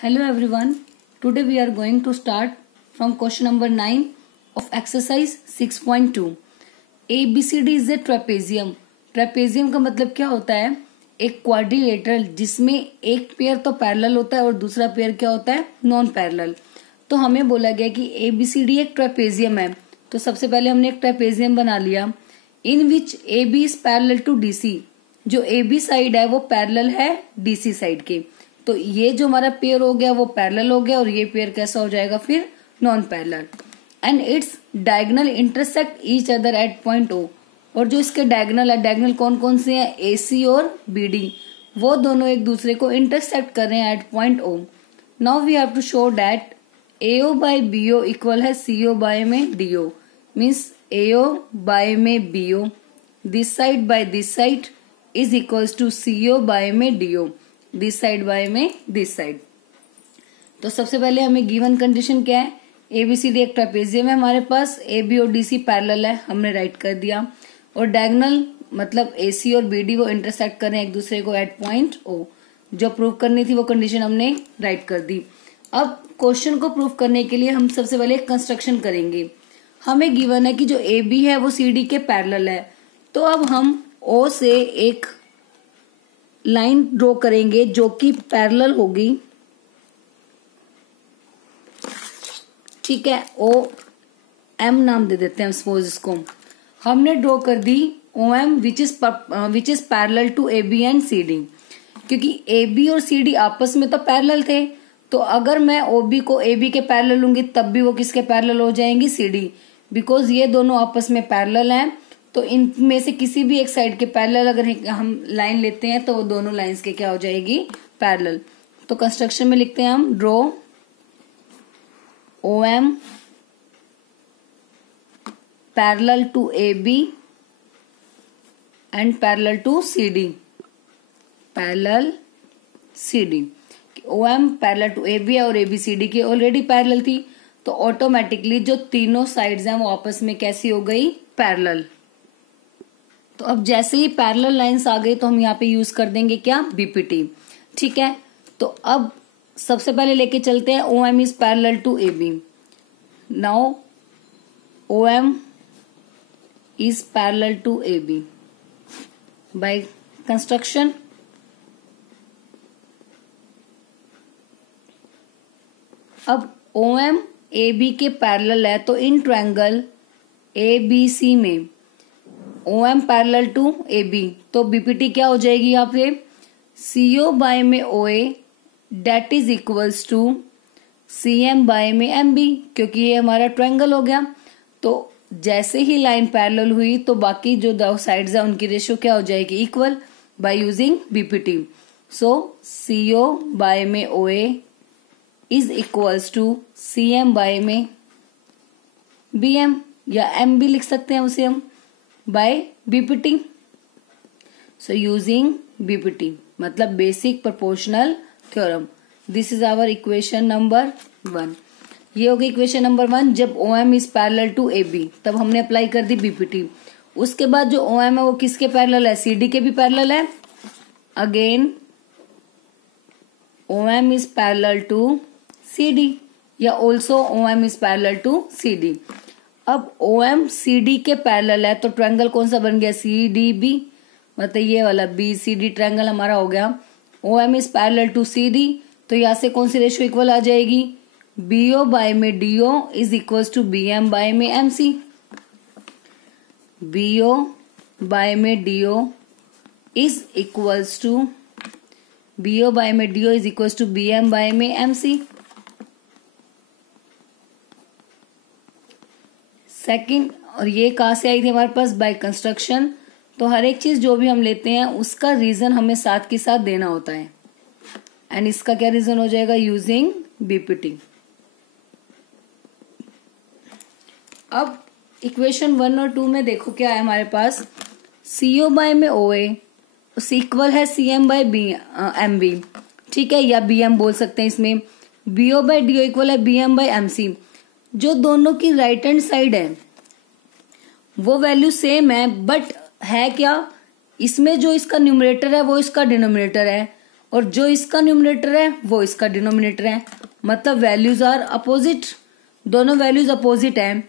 Hello everyone. Today we are going to start from question number 9 of exercise 6.2. ABCD is a trapezium. Trapezium का मतलब क्या होता है? एक क्वाड्रिलेटरल जिसमें एक पेयर तो पैरेलल होता है और दूसरा पेयर क्या होता है? Non parallel. तो हमें बोला गया कि ABCD एक ट्रेपेजियम है. तो सबसे पहले हमने एक ट्रेपेजियम बना लिया in which AB is parallel to DC. जो AB साइड है वो पैरेलल है DC साइड के. तो ये जो हमारा पेयर हो गया वो पैरेलल हो गया और ये पेयर कैसा हो जाएगा फिर? Non parallel. And its diagonal intersect each other at point O. और जो इसके डायगोनल है, डायगोनल कौन कौन से हैं? AC और BD. वो दोनों एक दूसरे को इंटरसेक्ट कर रहे हैं at point O. Now we have to show that AO by BO equal है CO बाय में DO. मीन्स AO बाय में BO this side by this side is equals to CO by में DO this side by में this side. तो सबसे पहले हमें given condition क्या है? ABCD एक ट्रेपेजियम है हमारे पास, AB और DC पैरेलल है, हमने राइट कर दिया. और डायगोनल मतलब AC और BD वो इंटरसेक्ट कर रहे हैं एक दूसरे को एट पॉइंट O. जो प्रूव करनी थी वो कंडीशन हमने राइट कर दी. अब क्वेश्चन को प्रूव करने के लिए हम सबसे पहले कंस्ट्रक्शन करेंगे. हमें गिवन है कि जो AB है वो CD के पैरेलल है. तो अब हम O से एक लाइन ड्रॉ करेंगे जो कि पैरेलल होगी. ठीक है, OM नाम दे देते हैं सपोज इसको. हमने ड्रॉ कर दी OM which is parallel to AB and CD. क्योंकि AB और CD आपस में तो पैरेलल थे, तो अगर मैं OB को AB के पैरेलल लूंगी तब भी वो किसके पैरेलल हो जाएंगी? CD. बिकॉज ये दोनों आपस में पैरेलल हैं. तो इनमें से किसी भी एक साइड के पैरेलल अगर हम लाइन लेते हैं तो वो दोनों लाइंस के क्या हो जाएगी? पैरेलल. तो कंस्ट्रक्शन में लिखते हैं हम draw OM parallel to AB and parallel to CD. Parallel CD. OM parallel to AB है और AB CD की ऑलरेडी पैरेलल थी, तो ऑटोमेटिकली जो तीनों साइड्स हैं वो आपस में कैसी हो गई? पैरेलल. तो अब जैसे ही पैरेलल लाइंस आ गई तो हम यहाँ पे यूज कर देंगे क्या? BPT. ठीक है, तो अब सबसे पहले लेके चलते हैं OM is parallel to AB. Now OM is parallel to AB by construction. अब OM AB के पैरेलल है, तो इन ट्रायंगल ABC में OM पैरेलल टू AB, तो BPT क्या हो जाएगी यहाँ पे? CO बाय में OA that is equals to CM by में MB. क्योंकि ये हमारा ट्रायंगल हो गया, तो जैसे ही लाइन पैरेलल हुई तो बाकी जो दो साइड्स है उनकी रेशियो क्या हो जाएगी? Equal by using BPT. So CO by में OA is equals to CM by में BM, या MB लिख सकते हैं उसे हम by BPT. So using BPT मतलब basic proportional theorem. This is our equation number 1. ये हो गई इक्वेशन नंबर 1. जब OM is parallel to AB तब हमने अप्लाई कर दी BPT. उसके बाद जो OM है वो किसके पैरेलल है? CD के भी पैरेलल है. Again OM is parallel to CD या also OM is parallel to CD. अब OM CD के पैरेलल है तो ट्रायंगल कौन सा बन गया? CDB. मतलब ये वाला BCD ट्रायंगल हमारा हो गया. OM is parallel to CD, तो यहाँ से कौन सी रेशियो इक्वल आ जाएगी? BO बाय में DO is equals to BM by में MC. BO बाय में DO is equals to BO by में DO is equals to BM by में MC. सेकंड, और ये कहाँ से आई थी हमारे पास? By construction. तो हर एक चीज जो भी हम लेते हैं उसका रीजन हमें साथ के साथ देना होता है. एंड इसका क्या रीजन हो जाएगा? Using BPT. अब इक्वेशन 1 और 2 में देखो क्या है हमारे पास? CO बाय में OA इक्वल है CM बाय MB. ठीक है, या BM बोल सकते हैं इसमें. BO बाय DO इक्वल है BM बाय MC. जो दोनों की राइट हैंड साइड है वो वैल्यू सेम है, बट है क्या? इसमें जो इसका न्यूमरेटर है वो इसका डिनोमिनेटर है और जो इसका न्यूमरेटर है वो इसका डिनोमिनेटर है, मतलब वैल्यूज आर अपोजिट, दोनों वैल्यूज अपोजिट हैं।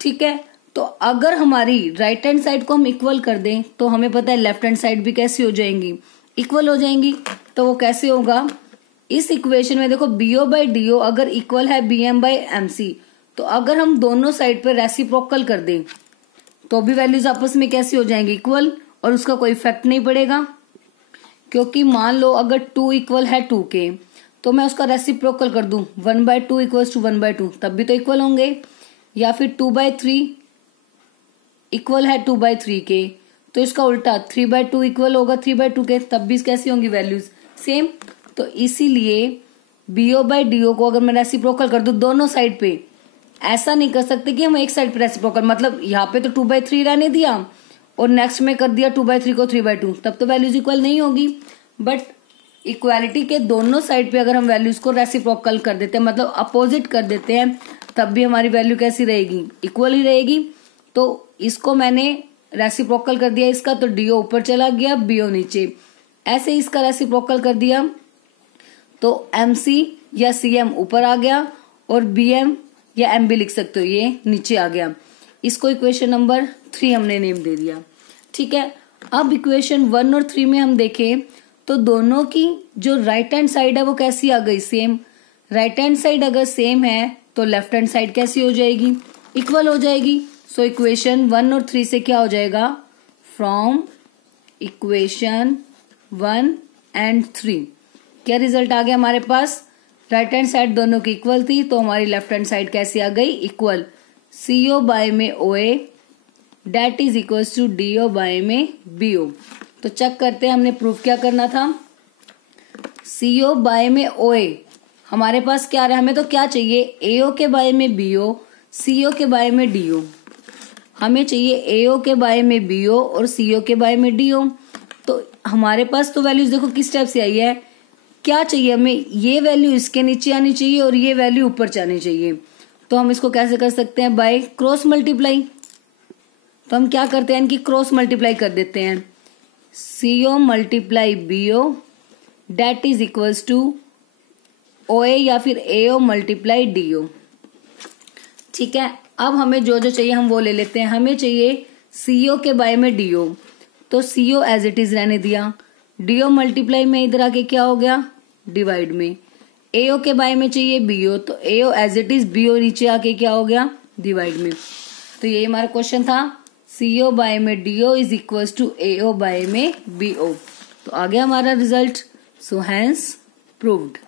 ठीक है, तो अगर हमारी राइट हैंड साइड को हम इक्वल कर दें तो हमें पता है लेफ्ट हैंड साइड भी कैसी हो जाएंगी, इक्वल हो जाएंगी। तो वो कैसे होगा, इस इक्वेशन में देखो बीओ बाई डीओ अगर इक्वल है बीएम बाई एमसी, तो अगर हम दोनों साइड पर रेसिप्रोकल कर दें तो भी वैल्यूज आपस में कैसी हो जाएंगी, इक्वल, और उसका कोई इफेक्ट नहीं पड़ेगा। क्योंकि मान लो अगर 2 इक्वल है 2 के, तो मैं उसका रेसिप्रोकल कर दूं 1/2 इक्वल्स टू 1/2, तब भी तो इक्वल होंगे। या फिर 2/3 इक्वल है 2/3 के, तो इसका उल्टा 3/2 इक्वल होगा 3/2 के, तब भी कैसी होंगी वैल्यूज, सेम। तो इसीलिए बीओ बाई डीओ को अगर मैं रेसिप्रोकल कर दूं दोनों साइड पे, ऐसा नहीं कर सकते कि हम एक साइड पे रेसिप्रोकल, मतलब यहाँ पे तो 2/3 रहने दिया और नेक्स्ट में कर दिया 2/3 को 3/2, तब तो वैल्यूज इक्वल नहीं होगी। बट इक्वालिटी के दोनों साइड पे अगर हम वैल्यूज को रेसिप्रोकल कर देते हैं, मतलब अपोजिट कर देते हैं, तब भी हमारी वैल्यू कैसी रहेगी, इक्वल ही रहेगी। तो इसको मैंने रेसिप्रोकल कर दिया इसका, तो डीओ ऊपर चला गया, बीओ नीचे। ऐसे इसका रेसिप्रोकल कर दिया तो एमसी या सीएम ऊपर आ गया और बीएम या एम भी लिख सकते हो, ये नीचे आ गया। इसको इक्वेशन नंबर 3 हमने नेम दे दिया। ठीक है, अब इक्वेशन 1 और 3 में हम देखें तो दोनों की जो राइट हैंड साइड है वो कैसी आ गई, सेम। राइट हैंड साइड अगर सेम है तो लेफ्ट हैंड साइड कैसी हो जाएगी, इक्वल हो जाएगी। सो इक्वेशन 1 और 3 से क्या हो जाएगा, फ्रॉम इक्वेशन 1 एंड 3 क्या रिजल्ट आ गया हमारे पास, राइट हैंड साइड दोनों की इक्वल थी, तो हमारी लेफ्ट हैंड साइड कैसी आ गई, इक्वल। सीओ बाय में OA that is equal to DO by में बीओ। तो चेक करते हैं हमने प्रूफ क्या करना था। सीओ बाय में ओए हमारे पास क्या रहा, हमें तो क्या चाहिए, एओ के बाय में बीओ, सीओ के बाय में डीओ। हमें चाहिए एओ के बाय में बीओ और सीओ के बाय में डीओ। तो हमारे पास तो वैल्यूज देखो किस टाइप से आई है, क्या चाहिए हमें, ये वैल्यू इसके नीचे आनी चाहिए और ये वैल्यू ऊपर जानी चाहिए। तो हम इसको कैसे कर सकते हैं, बाय क्रॉस मल्टीप्लाई। तो हम क्या करते हैं, इनकी क्रॉस मल्टीप्लाई कर देते हैं, CO multiply BO that is equals to OA या फिर एओ मल्टीप्लाई डीओ। ठीक है, अब हमें जो जो चाहिए हम वो ले लेते हैं। हमें चाहिए सीओ के बाय में डीओ, तो सीओ एज इट इज रहने दिया, डीओ मल्टीप्लाई में इधर आके क्या हो गया, डिवाइड में। एओ के बाय में चाहिए बीओ, तो एओ एज इट इज बीओ नीचे आके क्या हो गया, डिवाइड में। तो ये हमारा क्वेश्चन था, सीओ बाय में DO is equal to AO by में बीओ। तो आ गया हमारा result, so hence proved.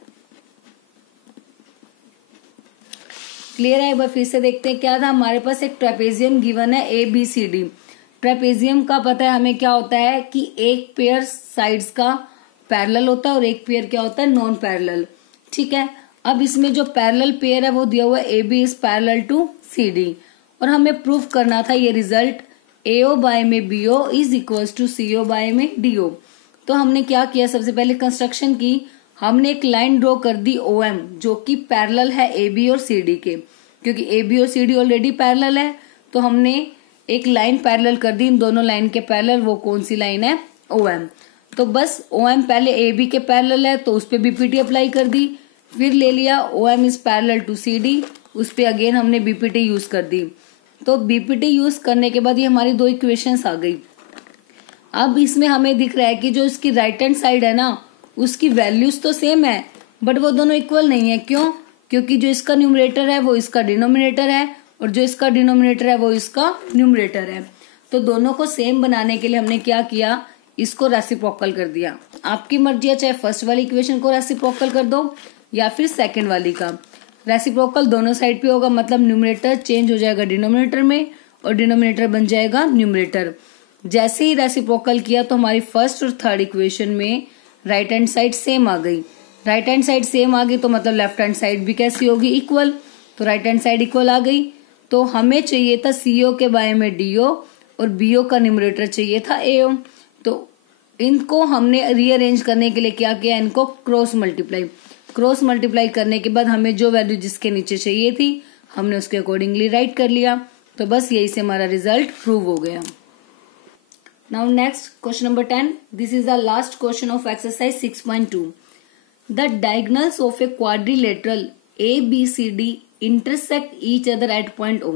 Clear है, एक बार फिर से देखते हैं क्या था। हमारे पास एक ट्रेपेजियम गिवन है A B C D. Trapezium का पता है हमें क्या होता है कि एक पेयर साइड्स का पैरेलल होता है और एक पेयर क्या होता है, नॉन पैरेलल। ठीक है, अब इसमें जो पैरेलल पेयर है वो दिया हुआ है A B is parallel to C D, और हमें प्रूफ करना था ये रिजल्ट एओ बाय में BO is equal to CO by में डीओ। तो हमने क्या किया, सबसे पहले कंस्ट्रक्शन की, हमने एक लाइन ड्रॉ कर दी ओएम जो कि पैरेलल है ए बी और सी डी के, क्योंकि ए बी और सी डी ऑलरेडी पैरेलल है। तो हमने एक लाइन पैरेलल कर दी इन दोनों लाइन के पैरेलल, वो कौन सी लाइन है, ओएम। तो बस ओएम पहले ए बी के पैरेलल है तो उस पर बीपीटी अप्लाई कर दी, फिर ले लिया OM is parallel to C D, उस पर अगेन हमने बीपीटी यूज कर दी। तो बीपीटी यूज करने के बाद ये हमारी दो इक्वेशंस आ गई। अब इसमें हमें दिख रहा है कि जो इसकी राइट हैंड साइड है ना उसकी वैल्यूज तो सेम है बट वो दोनों इक्वल नहीं है। क्यों? क्योंकि जो इसका न्यूमरेटर है वो इसका डिनोमिनेटर है और जो इसका डिनोमिनेटर है वो इसका न्यूमरेटर है। तो दोनों को सेम बनाने के लिए हमने क्या किया, इसको रेसिप्रोकल कर दिया। आपकी मर्जी है, चाहे फर्स्ट वाली इक्वेशन को रेसिप्रोकल कर दो या फिर सेकंड वाली का। रेसिप्रोकल दोनों साइड पे होगा, मतलब न्यूमरेटर चेंज हो जाएगा डिनोमिनेटर में और डिनोमिनेटर बन जाएगा न्यूमरेटर। जैसे ही रेसिप्रोकल किया तो हमारी फर्स्ट और थर्ड इक्वेशन में राइट हैंड साइड सेम आ गई। राइट हैंड साइड सेम आ गई तो मतलब लेफ्ट हैंड साइड भी कैसी होगी, इक्वल। तो राइट हैंड साइड इक्वल आ गई। तो हमें चाहिए था सीओ के बाय में डीओ और बीओ का न्यूमरेटर चाहिए था एओ। तो इनको हमने रीअरेंज करने के लिए क्या किया, इनको क्रॉस मल्टीप्लाई करने के बाद हमें जो वैल्यू जिसके नीचे चाहिए थी हमने उसके अकॉर्डिंगली राइट कर लिया। तो बस यही से हमारा रिजल्ट प्रूव हो गया। Now next question number 10. This is the last question of exercise 6.2. The diagonals of a quadrilateral ABCD intersect each other at point O.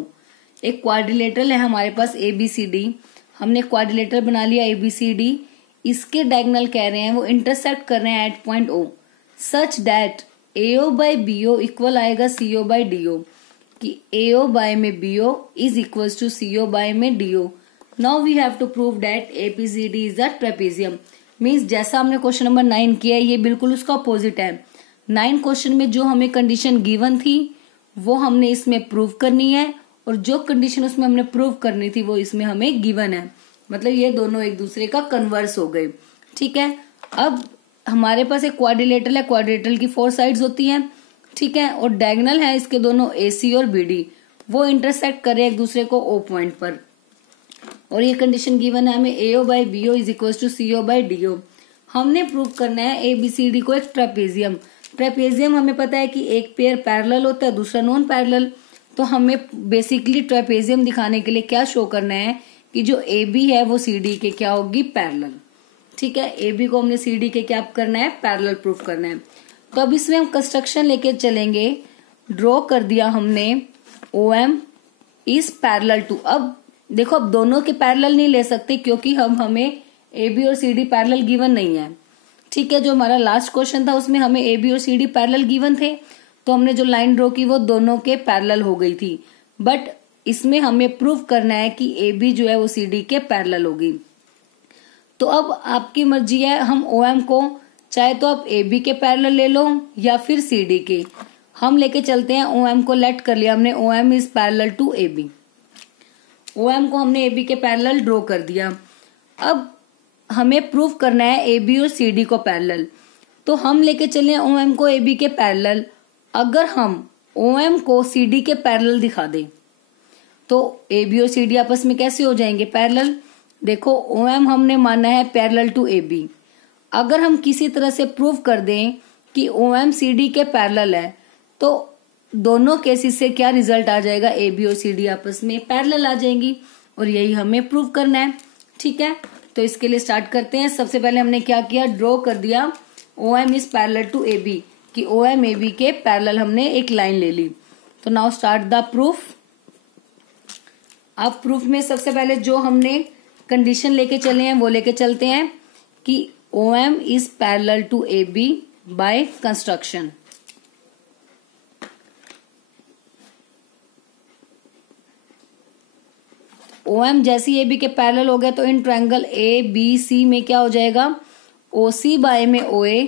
एक क्वाड्रिलेटरल है हमारे पास ABCD. हमने क्वाड्रिलेटरल बना लिया ABCD. इसके डायगोनल कह रहे हैं वो इंटरसेक्ट कर रहे हैं at point O such that AO by BO equal आएगा CO बाय DO, कि AO बाय में BO is equal to CO by में DO. Now we have to prove that ABCD is a trapezium. Means जैसा हमने question number 9 किया है, ये बिल्कुल उसका अपोजिट है. 9 क्वेश्चन में जो हमें कंडीशन गिवन थी वो हमने इसमें प्रूव करनी है, और जो कंडीशन उसमें हमने प्रूव करनी थी वो इसमें हमें गिवन है. मतलब ये दोनों एक दूसरे का कन्वर्स हो गए. ठीक है. अब हमारे पास एक क्वाड्रिलेटरल है. क्वाड्रिलेटरल की 4 साइड्स होती हैं. ठीक है. और डायगोनल है इसके दोनों AC और BD, वो इंटरसेक्ट करे एक दूसरे को O पॉइंट पर. और ये कंडीशन गिवन है हमें AO by BO is equal to CO by DO. हमने प्रूव करना है ABCD को एक ट्रेपेजियम. ट्रेपेजियम हमें पता है कि एक पेयर पैरेलल होता है, दूसरा नॉन पैरेलल. तो हमें बेसिकली ट्रेपेजियम दिखाने के लिए क्या शो करना है कि जो AB है वो CD के क्या होगी, पैरेलल. ठीक है. AB को हमने CD के क्या करना है, पैरेलल प्रूफ करना है. तो अब इसमें हम कंस्ट्रक्शन लेके चलेंगे. ड्रॉ कर दिया हमने OM इज पैरेलल टू. अब देखो, अब दोनों के पैरेलल नहीं ले सकते क्योंकि हमें AB और CD पैरेलल गिवन नहीं है. ठीक है. जो हमारा लास्ट क्वेश्चन था उसमें हमें AB और CD पैरेलल गिवन थे, तो हमने जो लाइन ड्रॉ की वो दोनों के पैरेलल हो गई थी. बट इसमें हमें प्रूव करना है कि AB जो है वो CD के पैरेलल होगी. तो अब आपकी मर्जी है, हम OM को चाहे तो आप AB के पैरेलल ले लो या फिर CD के. हम लेके चलते हैं OM को. लेट कर लिया हमने OM is parallel to AB. OM को हमने AB के पैरेलल ड्रॉ कर दिया. अब हमें प्रूव करना है AB और CD को पैरेलल. तो हम लेके चले OM को AB के पैरेलल. अगर हम OM को CD के पैरेलल दिखा दें तो AB और CD आपस में कैसे हो जाएंगे, पैरेलल. देखो, OM हमने माना है पैरेलल टू AB. अगर हम किसी तरह से प्रूव कर दें कि OM CD के पैरेलल है तो दोनों केसेस से क्या रिजल्ट आ जाएगा, AB और CD आपस में पैरेलल आ जाएंगी. और यही हमें प्रूव करना है. ठीक है. तो इसके लिए स्टार्ट करते हैं. सबसे पहले हमने क्या किया, ड्रॉ कर दिया OM is parallel to AB, कि OM AB के पैरेलल हमने एक लाइन ले ली. तो नाउ स्टार्ट द प्रूफ. अब प्रूफ में सबसे पहले जो हमने कंडीशन लेके चले हैं वो लेके चलते हैं कि OM is parallel to AB by construction. OM जैसे AB के पैरेलल हो गया तो इन ट्रायंगल ABC में क्या हो जाएगा, OC बाय में OA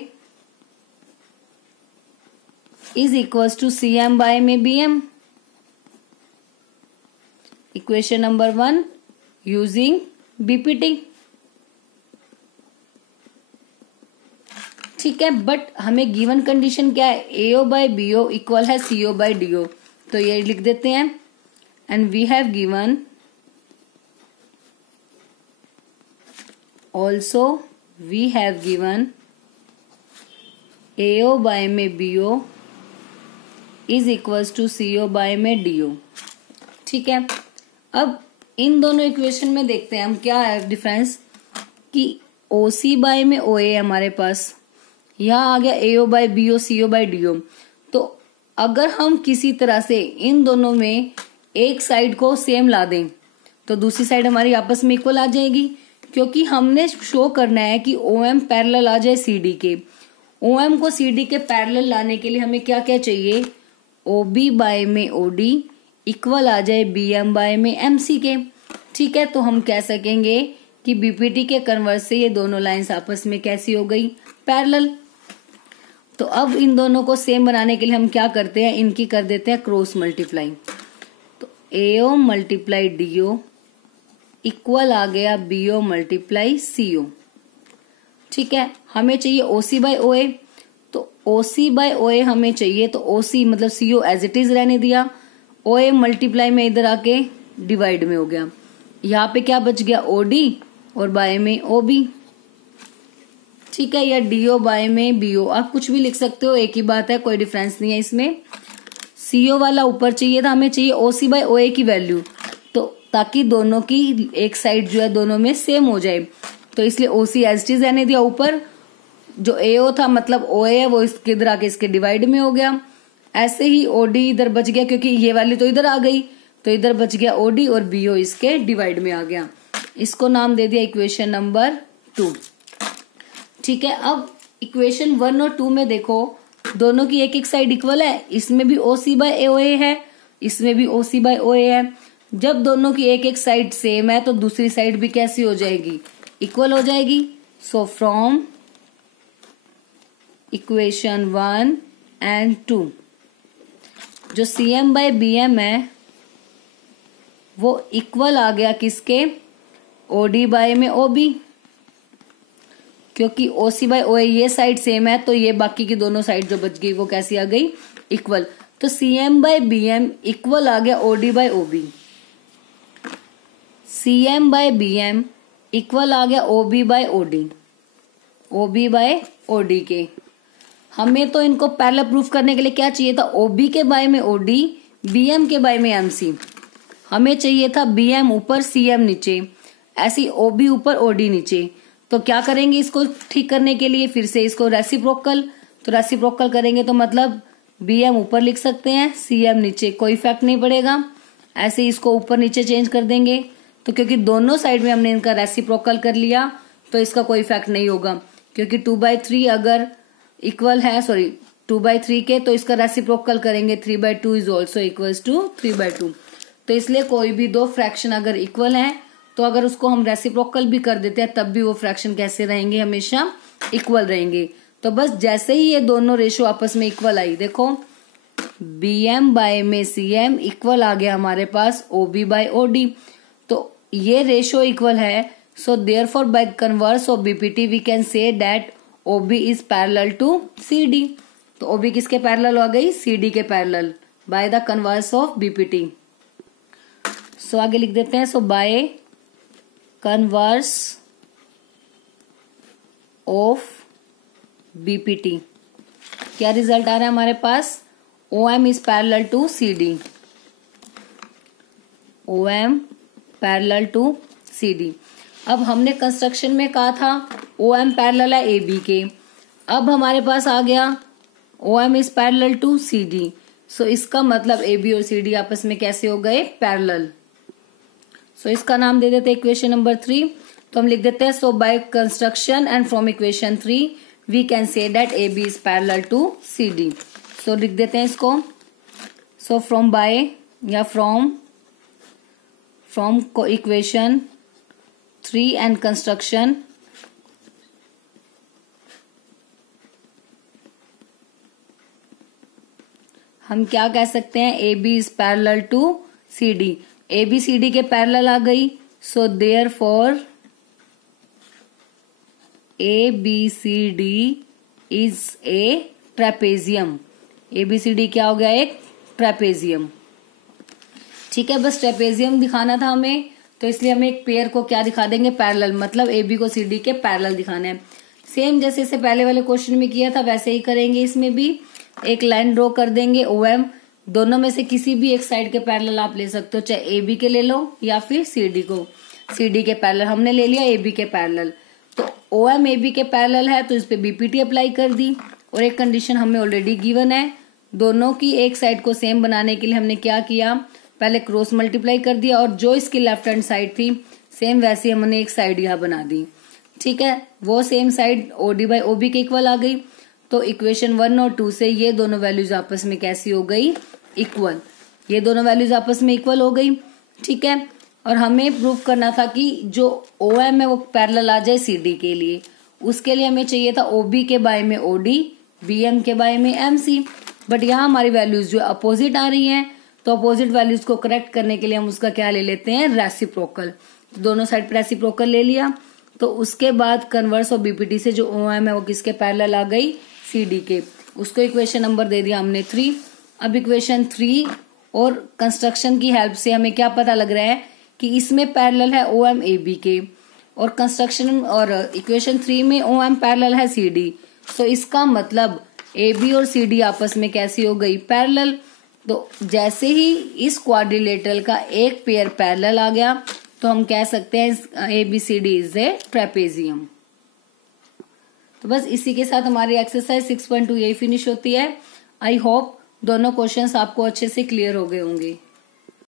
is equal to CM by में BM. Equation number 1 using BPT. ठीक है. बट हमें गिवन कंडीशन क्या है, AO बाय BO इक्वल है CO बाय DO. तो ये लिख देते हैं. And we have given also we have given AO by में BO is equals to CO by में DO. ठीक है. अब इन दोनों इक्वेशन में देखते हैं हम क्या है डिफरेंस, कि OC बाय में OA है हमारे पास, यहाँ आ गया AO by BO CO by DO. तो अगर हम किसी तरह से इन दोनों में एक साइड को सेम ला दें तो दूसरी साइड हमारी आपस में इक्वल आ जाएगी, क्योंकि हमने शो करना है कि OM पैरेलल आ जाए CD के. OM को CD के पैरेलल लाने के लिए हमें क्या क्या चाहिए, OB बाय में OD इक्वल आ जाए BM बाय में MC के. ठीक है. तो हम कह सकेंगे कि BPT के कन्वर्स से ये दोनों लाइंस आपस में कैसी हो गई, पैरेलल. तो अब इन दोनों को सेम बनाने के लिए हम क्या करते हैं, इनकी कर देते हैं क्रॉस मल्टीप्लाई. तो AO मल्टीप्लाई DO इक्वल आ गया BO मल्टीप्लाई CO. ठीक है. हमें चाहिए OC बाय OA. तो OC बाय OA हमें चाहिए, तो OC मतलब CO एज इट इज रहने दिया. OA मल्टीप्लाई में इधर आके डिवाइड में हो गया. यहाँ पे क्या बच गया, OD और बाय में OB. ठीक है. या DO बाय में BO, आप कुछ भी लिख सकते हो, एक ही बात है, कोई डिफरेंस नहीं है इसमें. CO वाला ऊपर चाहिए था, हमें चाहिए OC बाय OA की वैल्यू. तो ताकि दोनों की एक साइड जो है दोनों में सेम हो जाए। तो इसलिए OC एज इट इज रहने दिया ऊपर, जो AO था मतलब OA है वो इसके इधर आके इसके डिवाइड में हो गया। ऐसे ही OD इधर बच गया क्योंकि ये वाली तो इधर आ गई, तो इधर बच गया OD और BO इसके डिवाइड में आ गया। इसको नाम दे दिया इक्वेशन नंबर 2। ठीक है, अब इक्वेशन 1 और 2 में देखो दोनों की एक एक साइड इक्वल है, इसमें भी OC बाय OA है, इसमें भी OC बाय OA है। जब दोनों की एक एक साइड सेम है तो दूसरी साइड भी कैसी हो जाएगी, इक्वल हो जाएगी। सो फ्रॉम इक्वेशन 1 एंड 2 जो CM बाय BM है वो इक्वल आ गया किसके, OD बाय में OB, क्योंकि OC बाय OA ये साइड सेम है तो ये बाकी की दोनों साइड जो बच गई वो कैसी आ गई, इक्वल। तो CM बाय BM इक्वल आ गया OD by OB, CM by BM equal आ गया OB by OD, OB by OD के। हमें तो इनको पैरेलल प्रूफ करने के लिए क्या चाहिए था, OB के बाय में OD, BM के बाय में MC। हमें चाहिए था BM ऊपर CM नीचे, ऐसी OB ऊपर OD नीचे। तो क्या करेंगे इसको ठीक करने के लिए, फिर से इसको रेसिप्रोकल, तो रेसिप्रोकल करेंगे तो मतलब BM ऊपर लिख सकते हैं, CM नीचे, कोई इफेक्ट नहीं पड़ेगा। ऐसे इसको ऊपर नीचे चेंज कर देंगे, तो क्योंकि दोनों साइड में हमने इनका रेसिप्रोकल कर लिया तो इसका कोई इफेक्ट नहीं होगा, क्योंकि 2/3 अगर इक्वल है, 2/3 के, तो इसका रेसिप्रोकल करेंगे 3/2 इज ऑल्सो इक्वल्स टू 3/2। तो इसलिए कोई भी दो फ्रैक्शन अगर इक्वल है तो अगर उसको हम रेसिप्रोकल भी कर देते हैं तब भी वो फ्रैक्शन कैसे रहेंगे, हमेशा इक्वल रहेंगे। तो बस जैसे ही ये दोनों रेशो आपस में इक्वल आई, देखो BM बाय में CM इक्वल आ गया हमारे पास OB बाय OD, तो ये रेशो इक्वल है। So therefore by converse of BPT we can say that OB is parallel to CD। तो OB किसके पैरेलल हो गई, CD के parallel, by the converse of BPT। So आगे लिख देते हैं, so by converse of BPT क्या रिजल्ट आ रहा है हमारे पास, OM is parallel to CD, OM parallel to CD। अब हमने कंस्ट्रक्शन में कहा था OM पैरेलल है AB के, अब हमारे पास आ गया OM is parallel to CD। So इसका मतलब AB और CD आपस में कैसे हो गए, पैरेलल। सो इसका नाम दे देते हैं इक्वेशन नंबर 3। तो हम लिख देते हैं, so by construction and from equation 3 we can say that AB is parallel to CD। So लिख देते हैं इसको, सो फ्रॉम बाय या फ्रॉम इक्वेशन 3 एंड कंस्ट्रक्शन हम क्या कह सकते हैं, AB is parallel to CD। AB CD के पैरेलल आ गई, so therefore ABCD is a trapezium. ABCD क्या हो गया, एक ट्रेपेजियम। ठीक है, बस ट्रेपेजियम दिखाना था हमें, तो इसलिए हमें एक पेयर को क्या दिखा देंगे, पैरेलल, मतलब AB को CD के पैरेलल दिखाना है। सेम जैसे इसे पहले वाले क्वेश्चन में किया था वैसे ही करेंगे, इसमें भी एक लाइन ड्रॉ कर देंगे OM, दोनों में से किसी भी एक साइड के पैरेलल आप ले सकते हो, चाहे AB के ले लो या फिर CD को, CD के पैरेलल हमने ले लिया AB के पैरेलल। तो OM AB के पैरेलल है तो इस पे BPT अप्लाई कर दी, और एक कंडीशन हमें ऑलरेडी गिवन है, दोनों की एक साइड को सेम बनाने के लिए हमने क्या किया, पहले क्रॉस मल्टीप्लाई कर दिया, और जो इसकी लेफ्ट हैंड साइड थी सेम वैसी हमने एक साइड यहाँ बना दी। ठीक है, वो same side OD by OB के इक्वल आ गई। तो इक्वेशन 1 और 2 से ये दोनों वैल्यूज आपस में कैसी हो गई, इक्वल। ये दोनों वैल्यूज आपस में इक्वल हो गई। ठीक है, और हमें प्रूव करना था कि जो OM है वो पैरेलल आ जाए CD के लिए, उसके लिए हमें चाहिए था OB के बाय में OD, BM के बाय में MC। बट यहाँ हमारी वैल्यूज जो अपोजिट आ रही हैं, तो अपोजिट वैल्यूज को करेक्ट करने के लिए हम उसका क्या ले लेते हैं, रेसिप्रोकल। तो दोनों साइड पर रेसिप्रोकल ले लिया, तो उसके बाद कन्वर्स ऑफ BPT से जो OM है वो किसके पैरेलल आ गई, CD के। उसको इक्वेशन नंबर दे दिया हमने 3। अब इक्वेशन 3 और कंस्ट्रक्शन की हेल्प से हमें क्या पता लग रहा है कि इसमें पैरेलल है OM AB के, और कंस्ट्रक्शन और इक्वेशन 3 में OM पैरेलल है CD। सो इसका मतलब AB और CD आपस में कैसी हो गई, पैरेलल। तो जैसे ही इस क्वाड्रिलेटरल का एक पेयर पैरेलल आ गया तो हम कह सकते हैं ABCD इज ए ट्रेपेजियम। तो बस इसी के साथ हमारी एक्सरसाइज 6.2 यही फिनिश होती है। आई होप दोनों क्वेश्चंस आपको अच्छे से क्लियर हो गए होंगे।